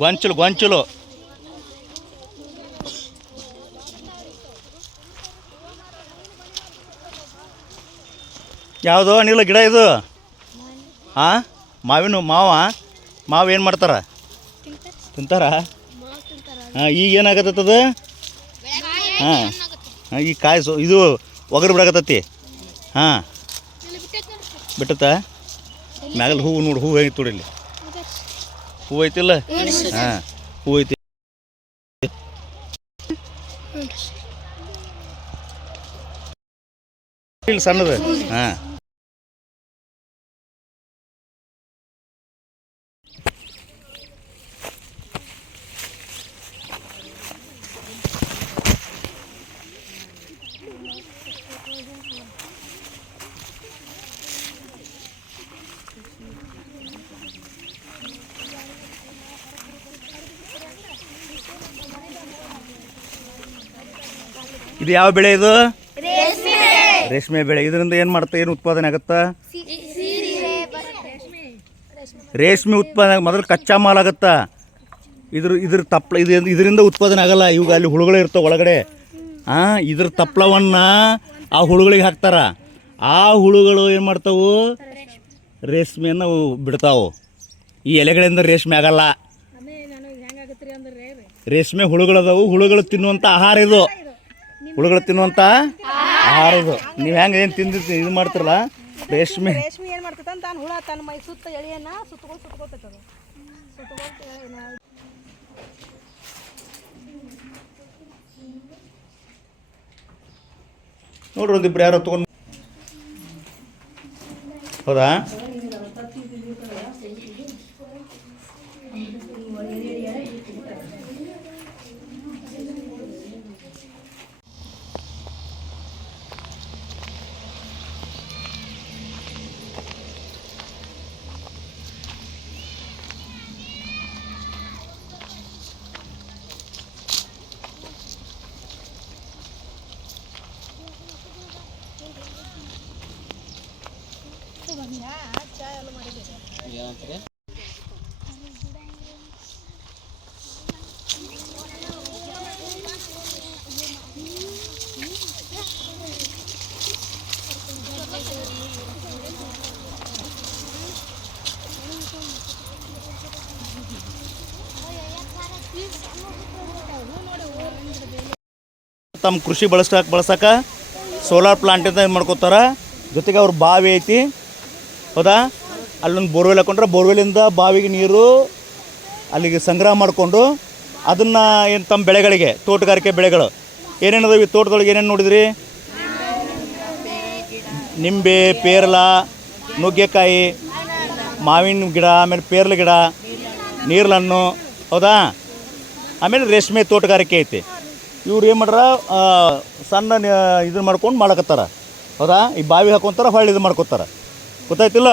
ಗೊಂಚಲು ಗೊಂಚಲು. ಯಾವುದು ಅನಿಲ್ಲ ಗಿಡ ಇದು? ಹಾಂ ಮಾವಿನ ಮಾವ? ಮಾವು ಏನು ಮಾಡ್ತಾರ? ತಿಂತಾರ? ಹಾಂ, ಈಗ ಏನಾಗತ್ತದ ಹಾಂ. ಹಾಂ, ಈ ಕಾಯಿ ಸೊ ಇದು ಒಗರು ಬಿಡಾಕತ್ತತಿ. ಹಾಂ. ಬಿಟ್ಟತ್ತ? ಮ್ಯಾಗಲ್ ಹೂವು ನೋಡು, ಹೂವು ಹೇಗೆ ನೋಡಿಲ್ಲಿ ಹೂವು ಐತಿಲ್ಲ ಹಾ ಹೂ ಐತಿ ಇಲ್ಲಿ ಸಣ್ಣದು. ಹಾಂ. ಇದು ಯಾವ ಬೆಳೆ ಇದು? ರೇಷ್ಮೆ ಬೆಳೆ. ಇದರಿಂದ ಏನು ಮಾಡುತ್ತೆ ಏನು ಉತ್ಪಾದನೆ ಆಗುತ್ತಾ? ರೇಷ್ಮೆ ಉತ್ಪಾದನೆ ಮೊದಲು ಕಚ್ಚಾ ಮಾಲ್ ಆಗುತ್ತಾ? ಇದ್ರ ಇದ್ರ ತಪ್ಪಲ ಇದು ಇದರಿಂದ ಉತ್ಪಾದನೆ ಆಗಲ್ಲ. ಇವಾಗ ಅಲ್ಲಿ ಹುಳುಗಳು ಇರ್ತವೆ ಒಳಗಡೆ. ಹಾಂ ಇದ್ರ ತಪ್ಪಲವನ್ನು ಆ ಹುಳುಗಳಿಗೆ ಹಾಕ್ತಾರ. ಆ ಹುಳುಗಳು ಏನು ಮಾಡ್ತಾವು? ರೇಷ್ಮೆಯನ್ನು ಅವು ಬಿಡ್ತಾವು. ಈ ಎಲೆಗಳಿಂದ ರೇಷ್ಮೆ ಆಗಲ್ಲ. ರೇಷ್ಮೆ ಹುಳುಗಳದಾವು. ಹುಳುಗಳು ತಿನ್ನುವಂಥ ಆಹಾರ ಇದು. ಹುಳುಗಳು ತಿನ್ನುವಂಥ ಆಹಾರ ನೀವ್ ಹೆಂಗೆ ಏನು ತಿಂದಿರ್ತೀವಿ ಇದು ಮಾಡ್ತಿರಲ್ಲ? ರೇಷ್ಮೆ. ರೇಷ್ಮೆ ಏನು ಮಾಡ್ತೈತೆ ತಾನು ಹುಳ ತನ್ನ ಮೈ ಸುತ್ತ ಎಳೆಯನ್ನ ಸುತ್ತಕೊಂಡು ಎಳೆಯನ್ನ ನೋಡ್ರಿ ಒಂದಿಬ್ರು ಯಾರೋ ತೊಗೊಂಡು ಹೌದಾ? ತಮ್ಮ ಕೃಷಿ ಬಳಸಕ್ಕೆ ಬಳಸಕ ಸೋಲಾರ್ ಪ್ಲಾಂಟ್ ಅಂತ ಏನು ಮಾಡ್ಕೋತಾರ? ಜೊತೆಗೆ ಅವ್ರ ಬಾವಿ ಐತಿ. ಹೌದಾ? ಅಲ್ಲೊಂದು ಬೋರ್ವೆಲ್ ಹಾಕೊಂಡ್ರೆ ಬೋರ್ವೆಲಿಂದ ಬಾವಿಗೆ ನೀರು ಅಲ್ಲಿಗೆ ಸಂಗ್ರಹ ಮಾಡಿಕೊಂಡು ಅದನ್ನು ಏನು ತಮ್ಮ ಬೆಳೆಗಳಿಗೆ, ತೋಟಗಾರಿಕೆ ಬೆಳೆಗಳು. ಏನೇನು ಅದಾವೆ ಈ ತೋಟದೊಳಗೆ ಏನೇನು ನೋಡಿದ್ರಿ? ನಿಂಬೆ, ಪೇರಲ, ನುಗ್ಗೆಕಾಯಿ, ಮಾವಿನ ಗಿಡ, ಆಮೇಲೆ ಪೇರ್ಲ ಗಿಡ ನೀರ್ಲಣ್ಣು ಹೌದಾ? ಆಮೇಲೆ ರೇಷ್ಮೆ ತೋಟಗಾರಿಕೆ ಐತಿ. ಇವ್ರು ಏನು ಮಾಡ್ರ ಸಣ್ಣ ಇದನ್ನ ಮಾಡ್ಕೊಂಡು ಮಾಡಕತ್ತಾರ. ಹೌದಾ? ಈ ಬಾವಿ ಹಾಕೊಂತಾರ, ಹೊಳ್ಳಿ ಇದು ಮಾಡ್ಕೊತಾರ. ಗೊತ್ತಾಯ್ತಿಲ್ಲ?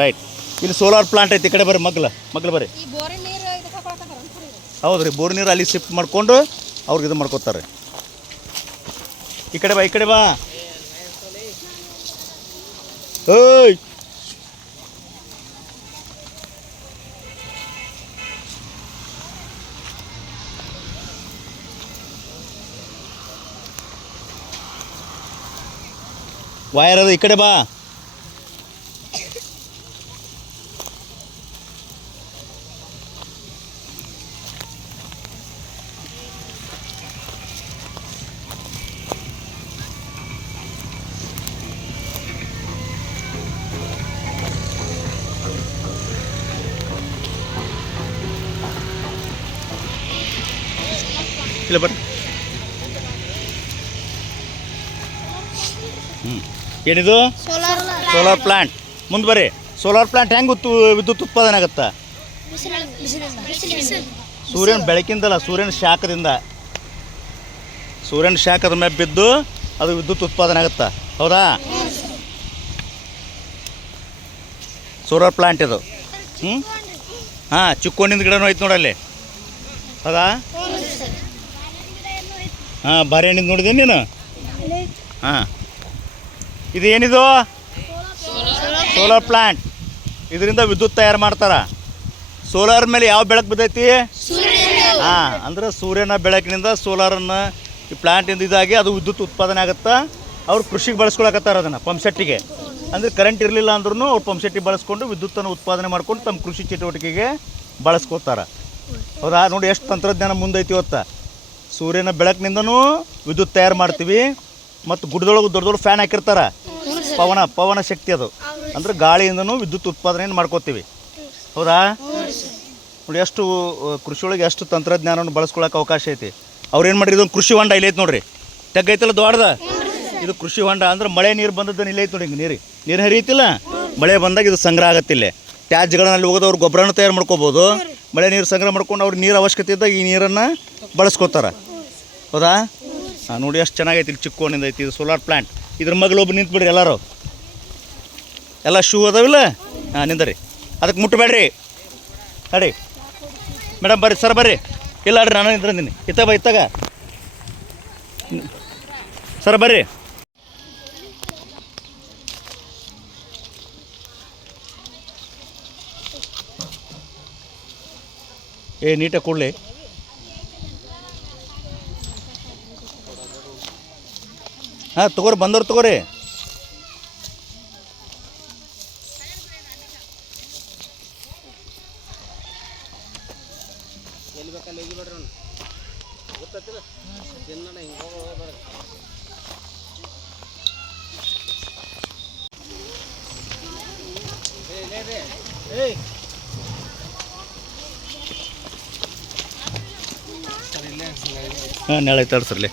ರೈಟ್ ಇಲ್ಲಿ ಸೋಲಾರ್ ಪ್ಲಾಂಟ್ ಐತಿ ಈ ಕಡೆ ಬರ್ರಿ ಮಗ್ಲ ಮಗ್ಲ ಬರ್ರಿ. ಹೌದ್ರಿ ಹೌದು ರೀ ಬೋರ್ ನೀರು ಅಲ್ಲಿ ಶಿಫ್ಟ್ ಮಾಡ್ಕೊಂಡು ಅವ್ರಿಗೆ ಇದು ಮಾಡ್ಕೊತಾರೆ ಈ ಕಡೆ ಬಾ ಈ ಕಡೆ ಬಾ. ಏಯ್! ವೈರ್ ಅದು ಈ ಕಡೆ ಬಾ. ಇಲ್ಲ, ಬರ್ರಿ. ಏನಿದು? ಸೋಲಾರ್ ಸೋಲಾರ್ ಪ್ಲಾಂಟ್ ಮುಂದೆ ಬರ್ರಿ. ಸೋಲಾರ್ ಪ್ಲಾಂಟ್ ಹೆಂಗೆ ಉತ್ತು, ವಿದ್ಯುತ್ ಉತ್ಪಾದನೆ ಆಗುತ್ತಾ? ಸೂರ್ಯನ ಬೆಳಕಿಂದಲ್ಲ, ಸೂರ್ಯನ ಶಾಖದಿಂದ. ಸೂರ್ಯನ ಶಾಖದ ಮೇಲೆ ಬಿದ್ದು ಅದು ವಿದ್ಯುತ್ ಉತ್ಪಾದನೆ ಆಗುತ್ತಾ? ಹೌದಾ? ಸೋಲಾರ್ ಪ್ಲಾಂಟ್ ಇದು. ಹ್ಞೂ ಹಾಂ ಚಿಕ್ಕೋಣಿಂದ ಗಿಡನೂ ಐತೆ ನೋಡಲ್ಲಿ ಹೌದಾ? ಹಾಂ ಬಾರಿ ಹಣ್ಣಿಂದ ನೋಡಿದೆ ನೀನು? ಹಾಂ. ಇದು ಏನಿದು? ಸೋಲಾರ್ ಪ್ಲಾಂಟ್ ಇದರಿಂದ ವಿದ್ಯುತ್ ತಯಾರು ಮಾಡ್ತಾರೆ. ಸೋಲಾರ್ ಮೇಲೆ ಯಾವ ಬೆಳಕು ಬಿದ್ದೈತಿ? ಹಾಂ, ಅಂದ್ರೆ ಸೂರ್ಯನ ಬೆಳಕಿನಿಂದ ಸೋಲಾರನ್ನು ಈ ಪ್ಲಾಂಟಿಂದ ಇದಾಗಿ ಅದು ವಿದ್ಯುತ್ ಉತ್ಪಾದನೆ ಆಗುತ್ತಾ. ಅವ್ರು ಕೃಷಿಗೆ ಬಳಸ್ಕೊಳಕತ್ತಾರ ಅದನ್ನು ಪಂಪ್ಸೆಟ್ಟಿಗೆ ಅಂದರೆ ಕರೆಂಟ್ ಇರಲಿಲ್ಲ ಅಂದ್ರೂ ಅವ್ರು ಪಂಪ್ಸೆಟ್ಟಿಗೆ ಬಳಸ್ಕೊಂಡು ವಿದ್ಯುತ್ತನ್ನು ಉತ್ಪಾದನೆ ಮಾಡ್ಕೊಂಡು ತಮ್ಮ ಕೃಷಿ ಚಟುವಟಿಕೆಗೆ ಬಳಸ್ಕೋತಾರೆ. ಹೌದಾ? ನೋಡಿ, ಎಷ್ಟು ತಂತ್ರಜ್ಞಾನ ಮುಂದೈತಿ ಇವತ್ತು. ಸೂರ್ಯನ ಬೆಳಕಿನಿಂದನೂ ವಿದ್ಯುತ್ ತಯಾರು ಮಾಡ್ತೀವಿ. ಮತ್ತು ಗುಡ್ಡದೊಳಗೆ ದೊಡ್ಡ ದೊಡ್ಡ ಫ್ಯಾನ್ ಹಾಕಿರ್ತಾರೆ. ಪವನ ಪವನ ಶಕ್ತಿ ಅದು. ಅಂದ್ರೆ ಗಾಳಿಯಿಂದನೂ ವಿದ್ಯುತ್ ಉತ್ಪಾದನೆಯನ್ನು ಮಾಡ್ಕೋತೀವಿ. ಹೌದಾ? ನೋಡಿ, ಎಷ್ಟು ಕೃಷಿಯೊಳಗೆ ಎಷ್ಟು ತಂತ್ರಜ್ಞಾನವನ್ನು ಬಳಸ್ಕೊಳಕ್ಕೆ ಅವಕಾಶ ಐತಿ. ಅವ್ರು ಏನು ಮಾಡಿರಿ ಇದೊಂದು ಕೃಷಿ ಹೊಂಡ ಇಲ್ಲಿ ಐತೆ ನೋಡ್ರಿ. ತೆಗ್ಗೈತಲ್ಲ ದೊಡ್ಡದ? ಇದು ಕೃಷಿ ಹೊಂಡ. ಅಂದ್ರೆ ಮಳೆ ನೀರು ಬಂದದ್ದು ಇಲ್ಲಿ ಐತೆ ನೋಡಿ ಹಿಂಗೆ ನೀರು. ನೀರು ಹರಿಯುತ್ತಿಲ್ಲ. ಮಳೆ ಬಂದಾಗ ಇದು ಸಂಗ್ರಹ ಆಗತ್ತಿಲ್ಲ ತ್ಯಾಜ್ಯಗಳಲ್ಲಿ ಹೋಗೋದು ಅವ್ರು ಗೊಬ್ಬರನ ತಯಾರು ಮಾಡ್ಕೋಬೋದು. ಮಳೆ ನೀರು ಸಂಗ್ರಹ ಮಾಡ್ಕೊಂಡು ಅವ್ರು ನೀರು ಅವಶ್ಯಕತೆ ಇದ್ದಾಗ ಈ ನೀರನ್ನು ಬಳಸ್ಕೋತಾರೆ. ಹೌದಾ? ಹಾಂ ನೋಡಿ ಎಷ್ಟು ಚೆನ್ನಾಗೈತಿ ಇಲ್ಲಿ ಚಿಕ್ಕೋಣಿಂದ ಐತಿ, ಇದು ಸೋಲಾರ್ ಪ್ಲಾಂಟ್ ಇದ್ರ ಮಗಳು ಒಬ್ಬ ನಿಂತ್ಬಿಡ್ರಿ ಎಲ್ಲರೂ. ಎಲ್ಲ ಶೂ ಅದಾವಿಲ್ಲ? ಹಾಂ ನಿಂದರಿ. ಅದಕ್ಕೆ ಮುಟ್ಟಬೇಡ್ರಿ ನಡಿ. ಮೇಡಮ್ ಬರ್ರಿ, ಸರ್ ಬರ್ರಿ. ಇಲ್ಲ ಅಡ್ರಿ ನಾನು ಇತ್ತ ಬೈ, ಇತ್ತಾಗ. ಸರ್ ಬರ್ರಿ. ಏ, ನೀಟಾಗಿ ಕೊಡಲಿ. ಹಾಂ ತಗೋರಿ ಬಂದವ್ರು ತಗೋರಿ. ಹಾಂ ನಾಳೆ ತಡ್ಸ್ರಲಿ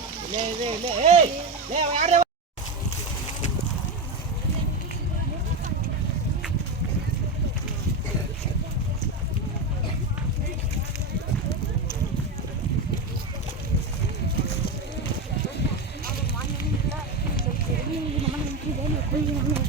మనం